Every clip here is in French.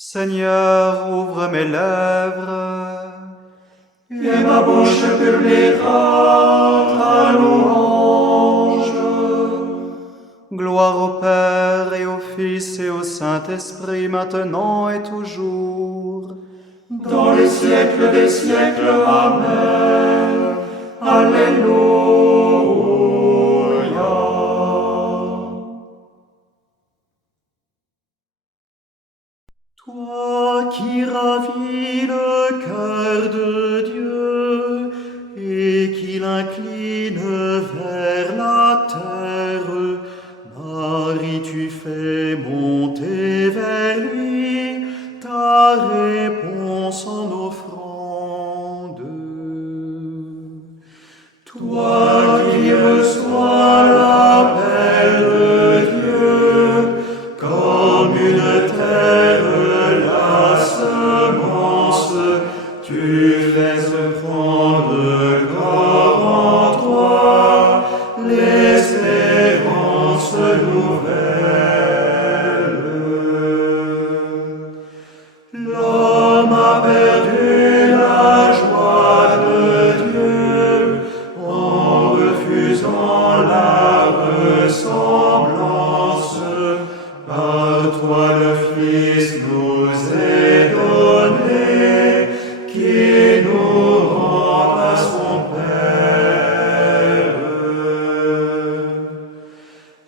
Seigneur, ouvre mes lèvres, et ma bouche publiera ta louange. gloire au Père et au Fils et au Saint-Esprit, maintenant et toujours. Dans les siècles des siècles, Amen. Alléluia. Toi qui ravis le cœur de Dieu et qui l'incline vers la terre, Marie, tu fais monter vers lui ta réponse en offrande. Toi qui reçois l'appel de Dieu comme une terre la semence, tu fais prendre corps en toi l'espérance nouvelle. L'homme a perdu la joie de Dieu en refusant la ressemblance. Par toi le Fils nous est donné, qui nous rend à son Père.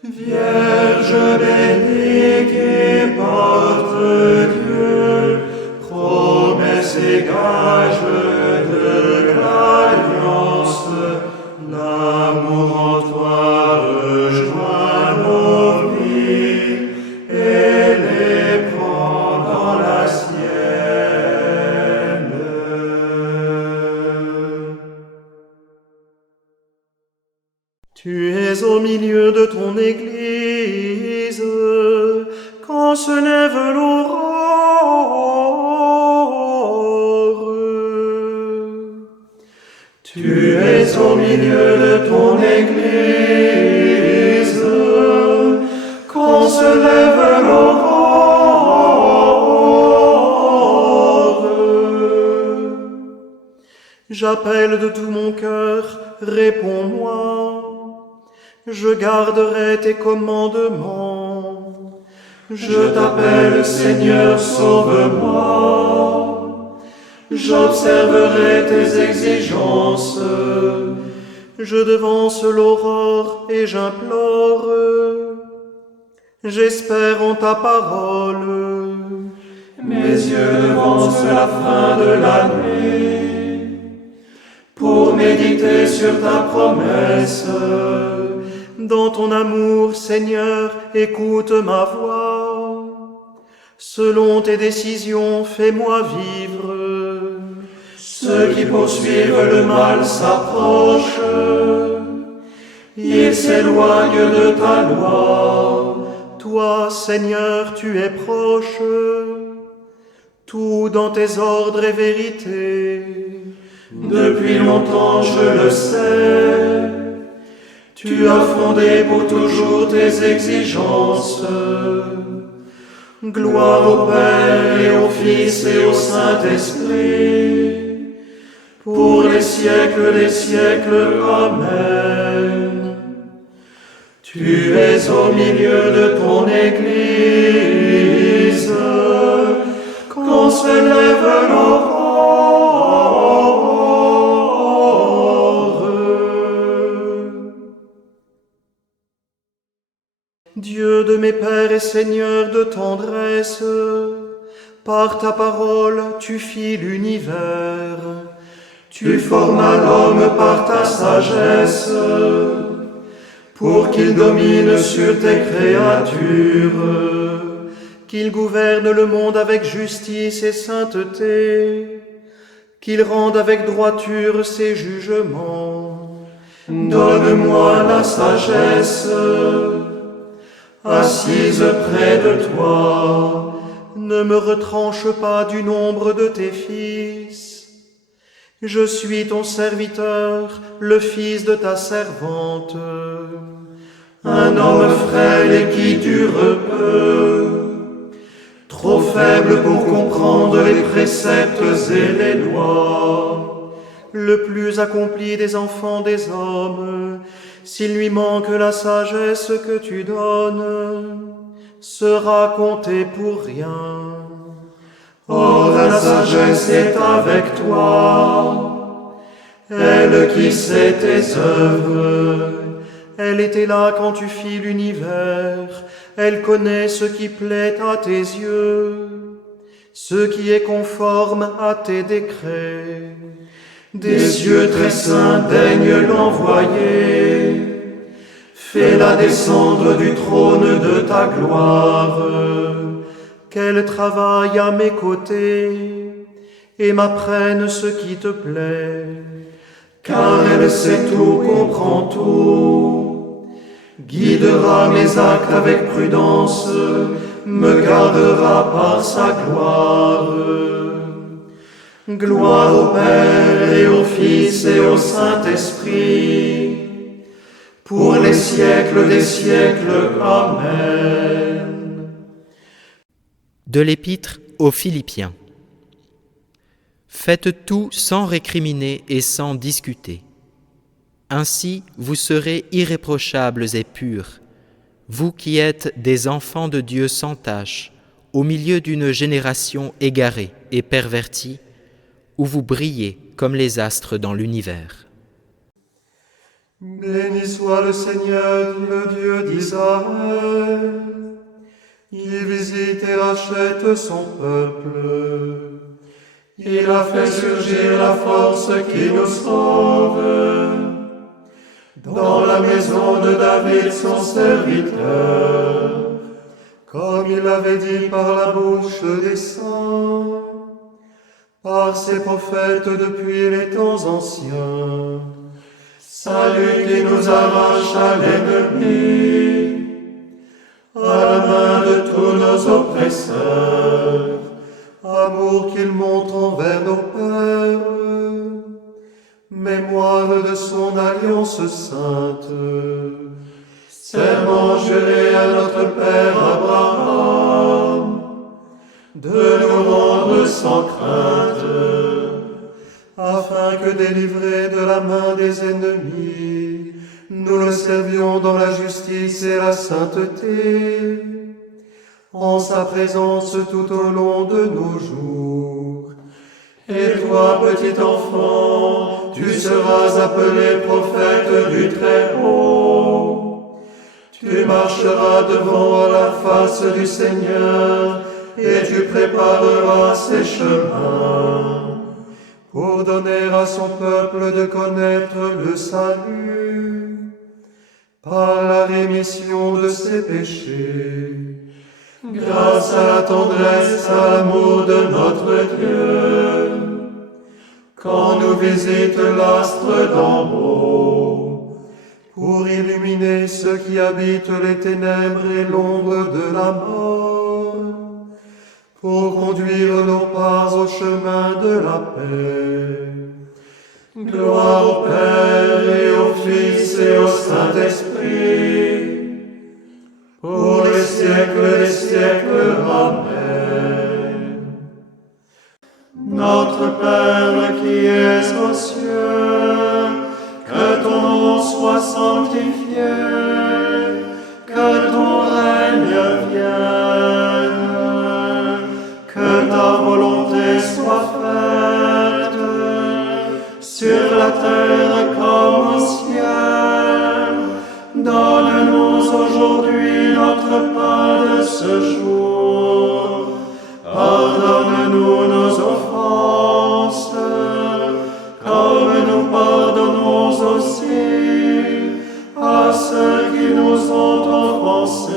Vierge bénie qui porte Dieu, promesse et gage de l'alliance, l'amour en toi rejoint nos vies et les prend dans la sienne. Tu es au milieu de ton Église, quand se lève l'aurore. Tu es au milieu de ton Église, quand se lève l'aurore. J'appelle de tout mon cœur, réponds-moi. Je garderai tes commandements. Je t'appelle, Seigneur, sauve-moi. J'observerai tes exigences. Je devance l'aurore et j'implore. J'espère en ta parole. Mes yeux devancent la fin de la nuit pour méditer sur ta promesse. Dans ton amour, Seigneur, écoute ma voix. Selon tes décisions, fais-moi vivre. Ceux qui poursuivent le mal s'approchent. Ils s'éloignent de ta loi. Toi, Seigneur, tu es proche. Tout dans tes ordres est vérité. Depuis longtemps, je le sais. Tu as fondé pour toujours tes exigences. Gloire au Père et au Fils et au Saint-Esprit, pour les siècles des siècles. Amen. Tu es au milieu de ton Église, quand se lève l'aurore. Dieu de mes pères et Seigneur de tendresse, par ta parole tu fis l'univers. Tu formas l'homme par ta sagesse, pour qu'il domine sur tes créatures, Qu'il gouverne le monde avec justice et sainteté, qu'il rende avec droiture ses jugements. Donne-moi la sagesse, assise près de toi. Ne me retranche pas du nombre de tes fils. Je suis ton serviteur, le fils de ta servante. Un homme frêle et qui dure peu, trop faible pour comprendre les préceptes et les lois. Le plus accompli des enfants des hommes, s'il lui manque la sagesse que tu donnes, sera compté pour rien. Or la sagesse est avec toi, elle qui sait tes œuvres. Elle était là quand tu fis l'univers, elle connaît ce qui plaît à tes yeux, ce qui est conforme à tes décrets. Des yeux très saints daigne l'envoyer, fais-la descendre du trône de ta gloire. Qu'elle travaille à mes côtés et m'apprenne ce qui te plaît. Car elle sait tout, comprend tout, guidera mes actes avec prudence, me gardera par sa gloire. Gloire au Père et au Fils et au Saint-Esprit, pour les siècles des siècles. Amen. De l'Épître aux Philippiens. Faites tout sans récriminer et sans discuter. Ainsi vous serez irréprochables et purs, vous qui êtes des enfants de Dieu sans tache, au milieu d'une génération égarée et pervertie, où vous brillez comme les astres dans l'univers. Béni soit le Seigneur, le Dieu d'Israël. Il visite et rachète son peuple. Il a fait surgir la force qui nous sauve. Dans la maison de David, son serviteur, comme il l'avait dit par la bouche des saints, par ses prophètes depuis les temps anciens. Salut qui nous arrache à l'ennemi, à la main de tous nos oppresseurs. Amour qu'il montre envers nos pères, mémoire de son alliance sainte. Serment juré à notre Père Abraham, de nous rendre sans crainte, afin que délivrés de la main des ennemis, nous le servions dans la justice et la sainteté, en sa présence tout au long de nos jours. Et toi, petit enfant, tu seras appelé prophète du Très-Haut. Tu marcheras devant à la face du Seigneur, et tu prépareras ses chemins, pour donner à son peuple de connaître le salut, par la rémission de ses péchés, grâce à la tendresse, à l'amour de notre Dieu, quand nous visite l'astre d'en haut, pour illuminer ceux qui habitent les ténèbres et l'ombre de la mort, pour conduire nos pas au chemin de la paix. Gloire au Père et au Fils et au Saint-Esprit, pour les siècles des siècles. Amen. Notre Père qui es aux cieux, que ton nom soit sanctifié, que ton règne vienne, que ta volonté soit faite, sur la terre comme au ciel. Donne-nous aujourd'hui notre pain de ce jour. Pardonne-nous nos offenses, comme nous pardonnons aussi à ceux qui nous ont offensés.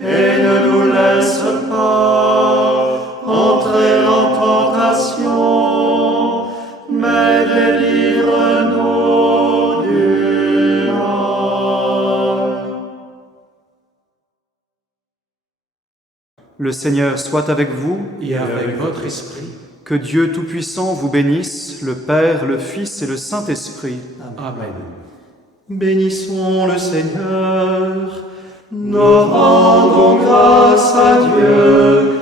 Et ne nous laisse pas entrer en tentation, mais délivre-nous du mal. Le Seigneur soit avec vous Et avec votre esprit. Que Dieu Tout-Puissant vous bénisse, le Père, le Fils et le Saint-Esprit. Amen. Bénissons le Seigneur. Nous rendons grâce à Dieu